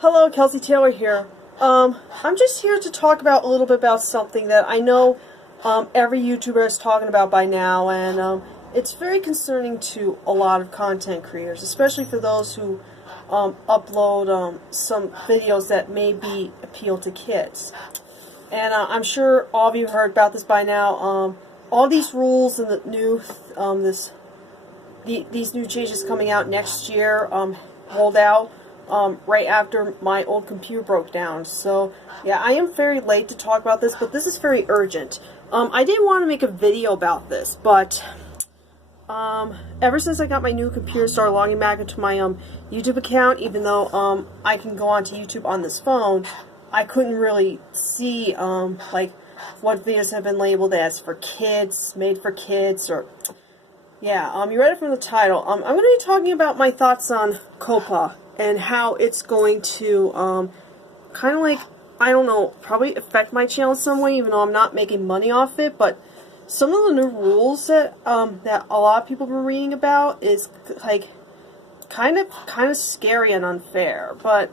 Hello, Kelsey Taylor here. I'm just here to talk about a little bit about something that I know every YouTuber is talking about by now, and it's very concerning to a lot of content creators, especially for those who upload some videos that may be appeal to kids. And I'm sure all of you have heard about this by now. All these rules and the new these new changes coming out next year rolled out right after my old computer broke down. So yeah, I am very late to talk about this, but this is very urgent. I did want to make a video about this, but ever since I got my new computer, started logging back into my YouTube account, even though I can go onto YouTube on this phone, I couldn't really see like what videos have been labeled as for kids, made for kids, or yeah, you read it from the title. I'm going to be talking about my thoughts on COPPA and how it's going to kind of like, I don't know, probably affect my channel in some way, even though I'm not making money off it. But some of the new rules that that a lot of people have been reading about is like kind of scary and unfair. But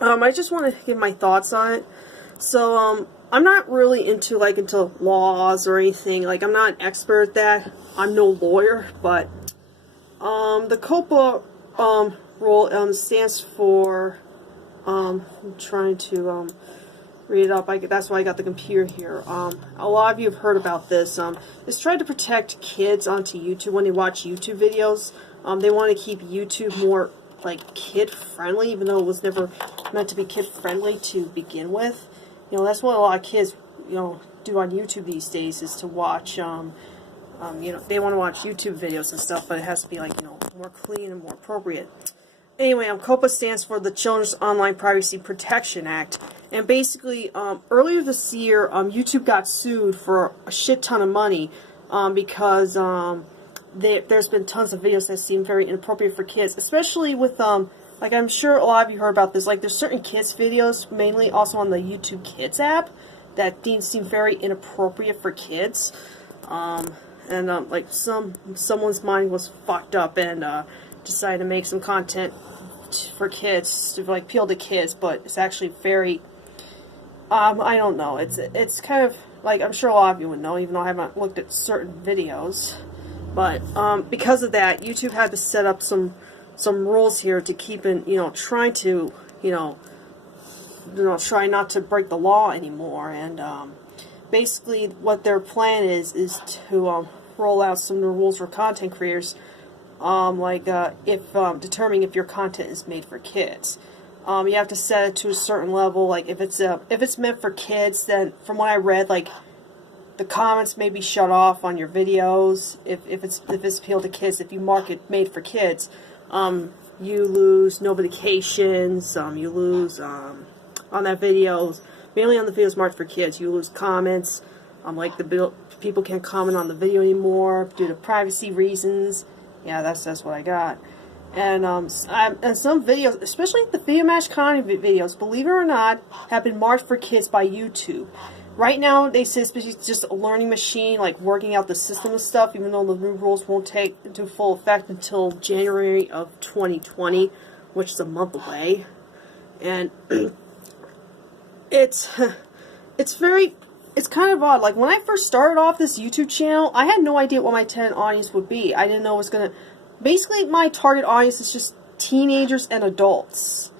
I just want to give my thoughts on it. So I'm not really into laws or anything. Like, I'm not an expert at that. I'm no lawyer, but the COPPA rule stands for I'm trying to read it up. That's why I got the computer here. A lot of you have heard about this. It's trying to protect kids onto YouTube when they watch YouTube videos. They want to keep YouTube more like kid friendly, even though it was never meant to be kid friendly to begin with. You know, that's what a lot of kids, you know, do on YouTube these days, is to watch, you know, they want to watch YouTube videos and stuff, but it has to be, like, you know, more clean and more appropriate. Anyway, COPPA stands for the Children's Online Privacy Protection Act, and basically, earlier this year, YouTube got sued for a shit ton of money, because, there's been tons of videos that seem very inappropriate for kids, especially with, like, I'm sure a lot of you heard about this. Like, there's certain kids videos, mainly also on the YouTube Kids app, that seem very inappropriate for kids. Like, someone's mind was fucked up and decided to make some content for kids to like appeal to kids, but it's actually very, I don't know. It's kind of like, I'm sure a lot of you would know, even though I haven't looked at certain videos. But because of that, YouTube had to set up some rules here to keep in, you know, trying to, try not to break the law anymore. And basically what their plan is to roll out some new rules for content creators, if determining if your content is made for kids. You have to set it to a certain level. Like, if it's meant for kids, then from what I read, like, the comments may be shut off on your videos if it's appealed to kids. If you mark it made for kids, you lose notifications, you lose, on that videos, mainly on the videos marked for kids, you lose comments, like people can't comment on the video anymore due to privacy reasons. Yeah, that's what I got. And, and some videos, especially the video match content videos, believe it or not, have been marked for kids by YouTube. Right now, they say it's just a learning machine, like working out the system and stuff, even though the new rules won't take into full effect until January of 2020, which is a month away. And it's kind of odd. Like, when I first started off this YouTube channel, I had no idea what my target audience would be. I didn't know it was going to... Basically, my target audience is just teenagers and adults.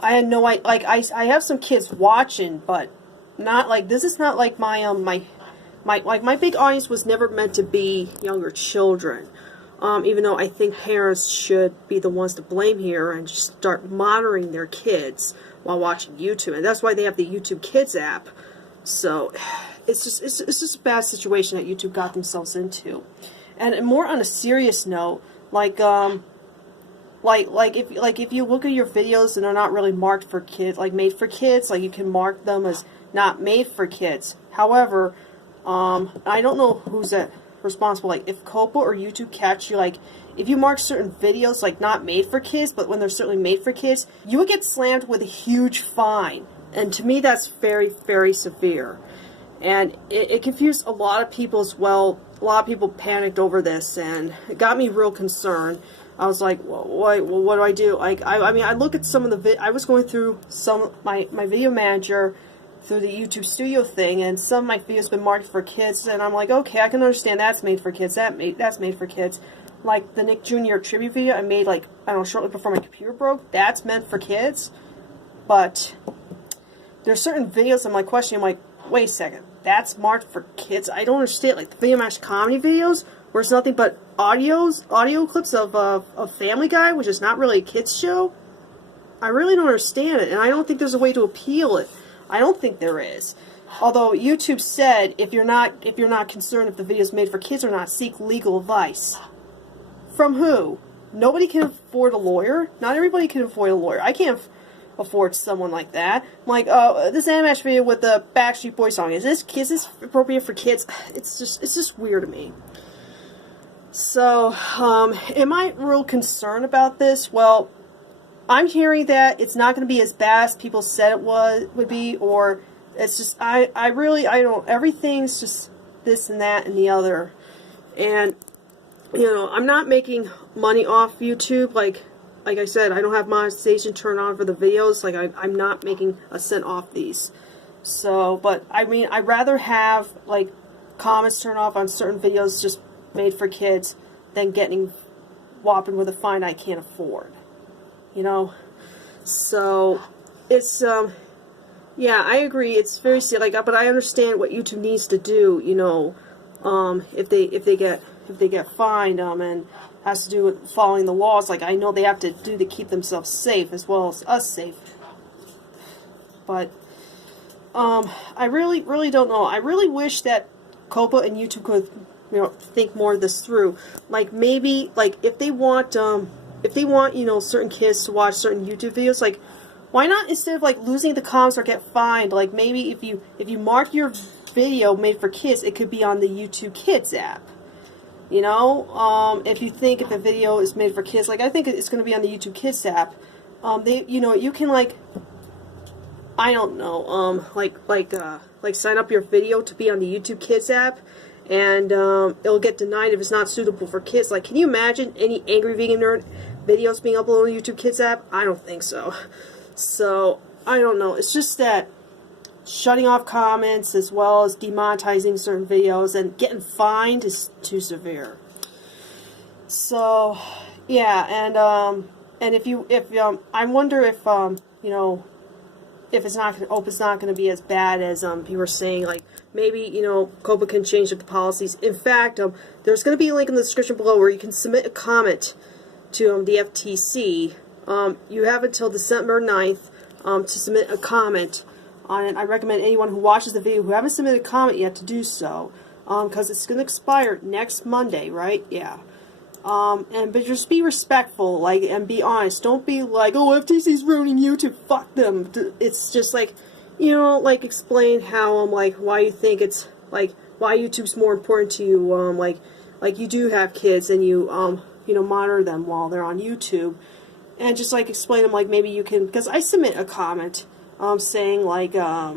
I had no idea... Like, I have some kids watching, but... Not like, this is not like my my big audience was never meant to be younger children. Even though I think parents should be the ones to blame here and just start monitoring their kids while watching YouTube. And that's why they have the YouTube Kids app. So it's just a bad situation that YouTube got themselves into. And more on a serious note, if you look at your videos and they're not really marked for kids, like made for kids, like you can mark them as not made for kids. However, I don't know who's responsible. Like, if COPPA or YouTube catch you, like, if you mark certain videos like not made for kids, but when they're certainly made for kids, you would get slammed with a huge fine. And to me, that's very, very severe. And it confused a lot of people as well. A lot of people panicked over this, and it got me real concerned. I was like, well, what do I do? Like, I mean, I look at some of the I was going through some my video manager through the YouTube Studio thing, and some of my videos have been marked for kids, and I'm like, okay, I can understand that's made for kids. That's made for kids. Like the Nick Jr. tribute video I made, like, I don't know, shortly before my computer broke. That's meant for kids, but there's certain videos I'm like questioning. I'm like, wait a second, that's marked for kids? I don't understand. Like the Video Mash comedy videos, where it's nothing but audio clips of Family Guy, which is not really a kids show. I really don't understand it, and I don't think there's a way to appeal it. I don't think there is. Although YouTube said if you're not concerned if the video is made for kids or not, seek legal advice. From who? Nobody can afford a lawyer. Not everybody can afford a lawyer. I can't afford someone like that. I'm like, oh, this Animash video with the Backstreet Boys song, is this appropriate for kids? It's just weird to me. So, am I real concerned about this? Well, I'm hearing that it's not going to be as bad as people said it would be, or it's just, I don't, everything's just this and that and the other. And, you know, I'm not making money off YouTube. Like I said, I don't have monetization turned on for the videos. Like, I'm not making a cent off these. So, but, I mean, I'd rather have, like, comments turned off on certain videos just made for kids than getting whopped with a fine I can't afford. You know? So, it's, yeah, I agree. It's very silly, like, but I understand what YouTube needs to do, you know, if they get fined, and has to do with following the laws, like I know they have to do to keep themselves safe as well as us safe. But I really don't know. I really wish that COPPA and YouTube could, you know, think more of this through. Like maybe, like if they want, you know, certain kids to watch certain YouTube videos, like why not, instead of like losing the comments or get fined, like maybe if you mark your video made for kids, it could be on the YouTube Kids app. You know, if you think if a video is made for kids, like I think it's going to be on the YouTube Kids app. You know, you can like, I don't know, like sign up your video to be on the YouTube Kids app, and it'll get denied if it's not suitable for kids. Like, can you imagine any Angry Vegan Nerd videos being uploaded on the YouTube Kids app? I don't think so. So I don't know. It's just that shutting off comments as well as demonetizing certain videos and getting fined is too severe. So yeah, and I wonder if you know, if it's not going to be as bad as you were saying. Like maybe, you know, COPPA can change up the policies. In fact, there's going to be a link in the description below where you can submit a comment to the FTC. You have until December 9th to submit a comment on it. I recommend anyone who watches the video who haven't submitted a comment yet to do so, because it's going to expire next Monday, right? Yeah. But just be respectful, like, and be honest. Don't be like, oh, FTC's ruining YouTube, fuck them. It's just like, you know, like, explain how, like, why you think it's, like, why YouTube's more important to you, like you do have kids and you, you know, monitor them while they're on YouTube. And just, like, explain them, like, maybe you can, because I submit a comment, saying, like I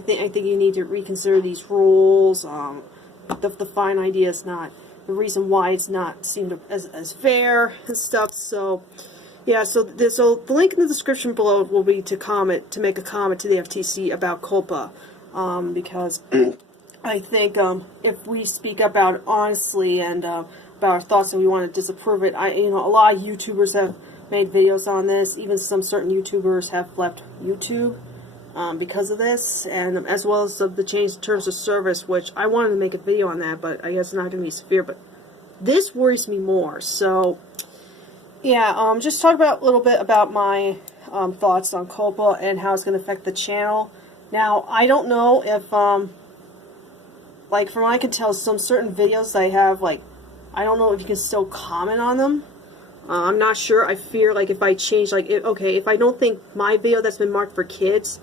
think you need to reconsider these rules, the fine idea is not the reason why it's not seemed as fair and stuff. So yeah, so the link in the description below will be to make a comment to the FTC about COPPA, because I think if we speak about it honestly and about our thoughts and we want to disapprove it, you know, a lot of YouTubers have made videos on this. Even some certain YouTubers have left YouTube because of this, and as well as the change in terms of service, which I wanted to make a video on that, but I guess it's not going to be severe. But this worries me more. So yeah, just talk about a little bit about my thoughts on COPPA and how it's going to affect the channel. Now, I don't know if like from what I can tell, some certain videos I have, like, I don't know if you can still comment on them. I'm not sure. I fear, like, if I change, like, if I don't think my video that's been marked for kids,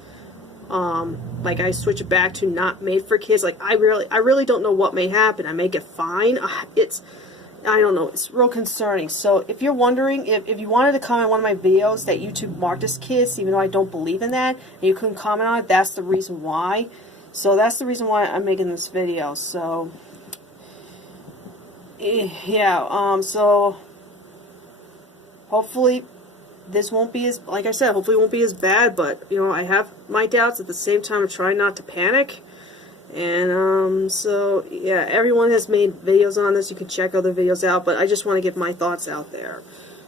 like, I switch it back to not made for kids, like, I really don't know what may happen. I may get fined. I don't know. It's real concerning. So, if you're wondering, if you wanted to comment on one of my videos that YouTube marked as kids, even though I don't believe in that, and you couldn't comment on it, that's the reason why. So, that's the reason why I'm making this video. So, yeah, so hopefully this won't be as, like I said, hopefully it won't be as bad, but, you know, I have my doubts. At the same time, I'm trying not to panic. And, so, yeah, everyone has made videos on this. You can check other videos out, but I just want to get my thoughts out there.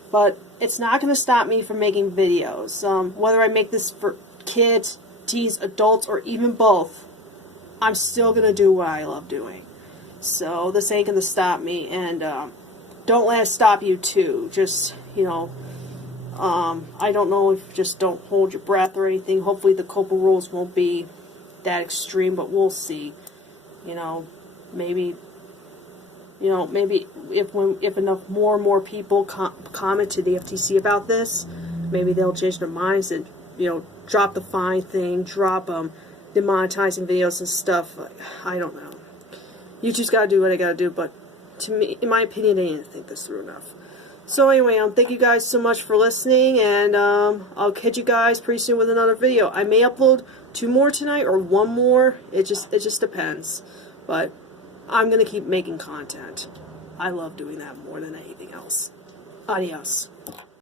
But it's not going to stop me from making videos. Whether I make this for kids, teens, adults, or even both, I'm still going to do what I love doing. So this ain't going to stop me, and don't let it stop you too. Just, you know, I don't know if just don't hold your breath or anything. Hopefully the COPPA rules won't be that extreme, but we'll see. You know, maybe if enough more and more people comment to the FTC about this, maybe they'll change their minds and, you know, drop the fine thing, drop demonetizing videos and stuff. I don't know. YouTube's got to do what I got to do, but to me, in my opinion, they didn't think this through enough. So anyway, thank you guys so much for listening, and I'll catch you guys pretty soon with another video. I may upload 2 more tonight or 1 more. It just depends. But I'm gonna keep making content. I love doing that more than anything else. Adios.